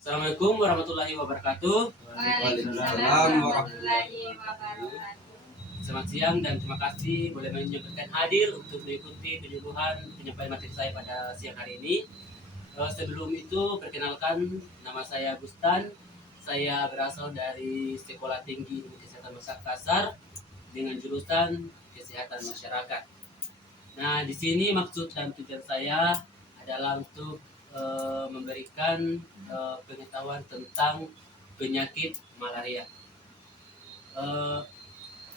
Assalamualaikum warahmatullahi wabarakatuh. Waalaikumsalam warahmatullahi wabarakatuh. Selamat siang dan terima kasih boleh menyempatkan hadir untuk mengikuti penyuluhan penyampaian materi saya pada siang hari ini. Sebelum itu perkenalkan, nama saya Bustan. Saya berasal dari Sekolah Tinggi Ilmu Kesehatan Makassar dengan jurusan Kesehatan Masyarakat. Nah, di sini maksud dan tujuan saya adalah untuk memberikan pengetahuan tentang penyakit malaria.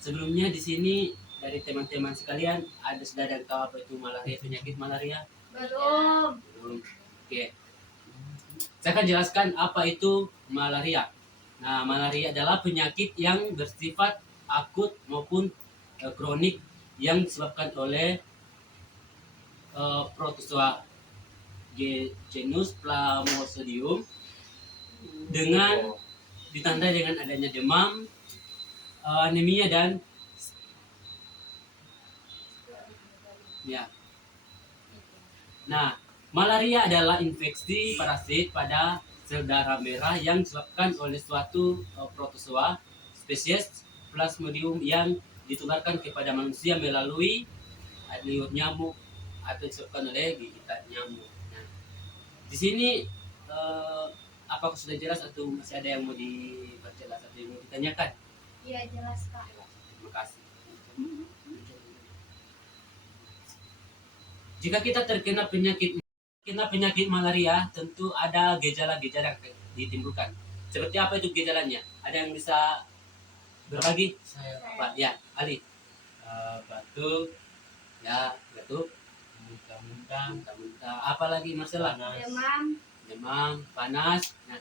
Sebelumnya di sini dari teman-teman sekalian sudah ada tahu apa itu malaria, penyakit malaria? Belum. Belum. Oke. Saya akan jelaskan apa itu malaria. Nah, malaria adalah penyakit yang bersifat akut maupun kronik yang disebabkan oleh protozoa genus Plasmodium dengan ditandai dengan adanya demam, anemia dan ya. Nah, malaria adalah infeksi parasit pada sel darah merah yang disebabkan oleh suatu protozoa spesies Plasmodium yang ditularkan kepada manusia melalui liur nyamuk atau disebabkan oleh gigitan nyamuk. Nah, di sini apakah sudah jelas atau masih ada yang mau diperjelas atau yang mau ditanyakan? Iya, jelas Kak. Terima kasih. Jika kita terkena penyakit malaria, tentu ada gejala-gejala yang ditimbulkan. Seperti apa itu gejalanya? Ada yang bisa berbagi? Saya Pak, ya, Ali. batuk, Ya, batuk, muntah-muntah, muntah-muntah. Apalagi Marcella? panas, Demam. Panas. Nah,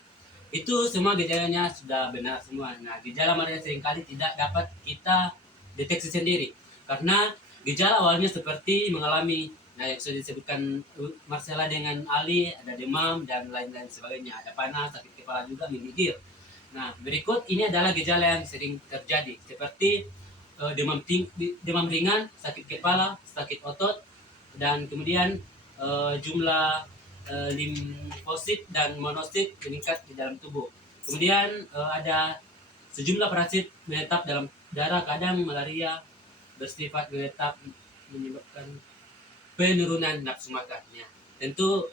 itu semua gejalanya sudah benar semua. Nah, gejala malaria seringkali tidak dapat kita deteksi sendiri karena gejala awalnya seperti mengalami yang sudah disebutkan Marcella dengan Ali, ada demam dan lain-lain sebagainya, ada panas, sakit kepala juga, menggigil. Nah, berikut ini adalah gejala yang sering terjadi seperti demam ringan, sakit kepala, sakit otot, dan kemudian jumlah limfosit dan monosit meningkat di dalam tubuh. Kemudian ada sejumlah parasit menetap dalam darah. Kadang malaria bersifat menetap menyebabkan penurunan nafsu makannya. Tentu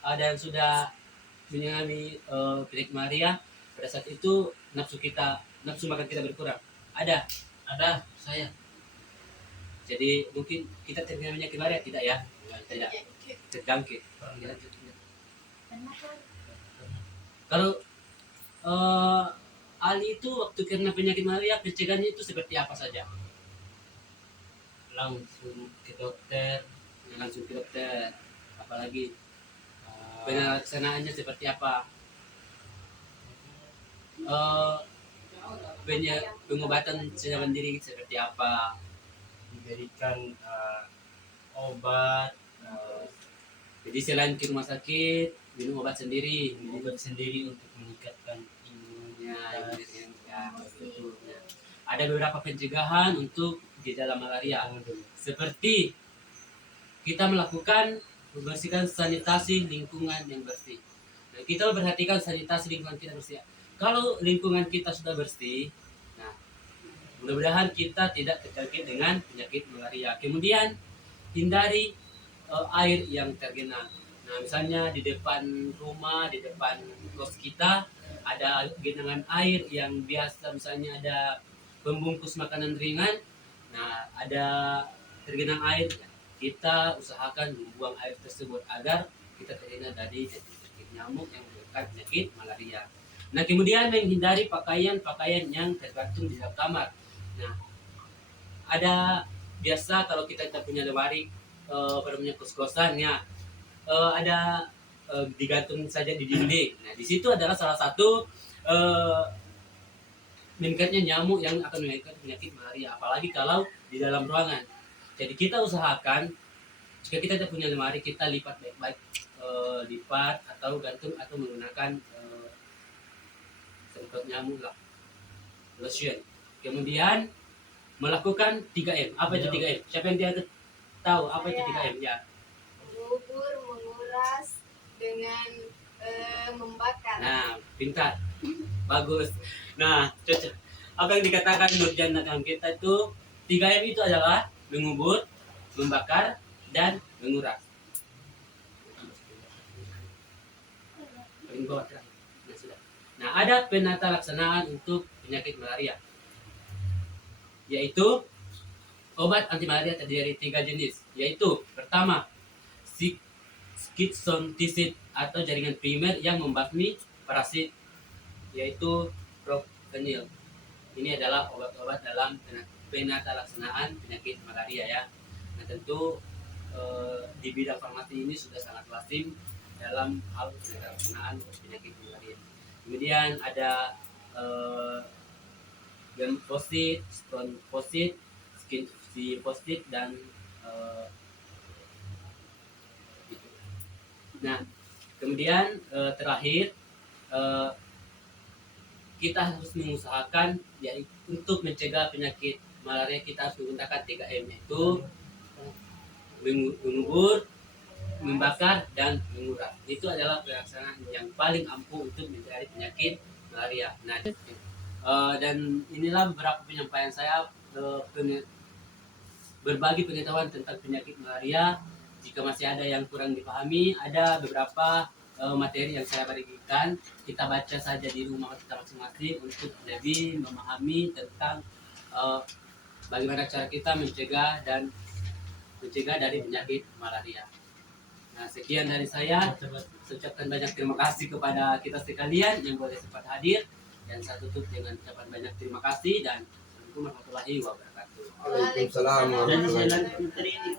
ada yang sudah mengalami penyakit malaria, pada saat itu nafsu makan kita berkurang. Ada saya. Jadi mungkin kita terkena penyakit malaria tidak ya? Tidak. Terjangkit. Kalau Ali itu waktu kena penyakit malaria, pencegahannya itu seperti apa saja? langsung ke dokter, Langsung ke dokter. Apalagi pelaksanaannya seperti apa? Pengobatan secara mandiri seperti apa? diberikan obat, Jadi selain ke rumah sakit, minum obat sendiri, untuk meningkatkan ya, imunitas. betul. Ya. Ada beberapa pencegahan untuk gejala malaria, seperti kita melakukan membersihkan sanitasi lingkungan yang bersih. Nah, kita memperhatikan sanitasi lingkungan kita bersih. Kalau lingkungan kita sudah bersih, nah mudah-mudahan kita tidak terjangkit dengan penyakit malaria. Kemudian hindari air yang tergenang. Nah, misalnya di depan rumah, di depan kos kita ada genangan air yang biasa, misalnya ada pembungkus makanan ringan. Nah, ada tergenang air, kita usahakan membuang air tersebut agar kita terhindar dari penyakit nyamuk yang menyebabkan penyakit malaria. Nah, kemudian menghindari pakaian-pakaian yang tergantung di dalam kamar. Nah, ada biasa kalau kita punya lemari pada punya kos-kosan ya, ada digantung saja di dinding. Nah, di situ adalah salah satu meningkatnya nyamuk yang akan meningkatkan penyakit malaria, apalagi kalau di dalam ruangan. Jadi kita usahakan jika kita tidak punya lemari, kita lipat baik-baik, lipat atau gantung atau menggunakan semprot nyamuk lah, lotion. Kemudian melakukan 3M. Apa itu 3M? Siapa yang tidak tahu apa itu 3M ya? Mengubur, menguras dengan Membakar. Nah, pintar. Bagus. Nah, cocok. Apa yang dikatakan Nurjana dalam kita itu 3M itu adalah mengubur, membakar, dan menguras. Paling bawah terakhir. Nah, sudah. Nah, ada penata laksanaan untuk penyakit malaria, yaitu obat anti malaria terdiri dari 3 jenis, yaitu pertama skitson-tisid atau jaringan primer yang membasmi parasit, yaitu propanil. Ini adalah obat-obat dalam penata laksanaan penyakit malaria ya. Nah tentu di bidang farmasi ini sudah sangat lazim dalam hal penata laksanaan penyakit malaria. Kemudian ada gemfosit, stonfosit, skinsifosit, dan nah, kemudian terakhir kita harus mengusahakan yaitu untuk mencegah penyakit malaria kita harus menggunakan 3M, yaitu mengubur, membakar, dan menguras. Itu adalah pelaksanaan yang paling ampuh untuk mencegah penyakit malaria. Nah, dan inilah beberapa penyampaian saya berbagi pengetahuan tentang penyakit malaria. Jika masih ada yang kurang dipahami, ada beberapa materi yang saya bagikan. Kita baca saja di rumah kita masing-masing untuk lebih memahami tentang bagaimana cara kita mencegah dari penyakit malaria. Nah, sekian dari saya. Saya ucapkan banyak terima kasih kepada kita sekalian yang boleh sempat hadir, dan saya tutup dengan ucapan banyak terima kasih dan Assalamualaikum warahmatullahi wabarakatuh. Waalaikumsalam Dan saya lanjut materi ini.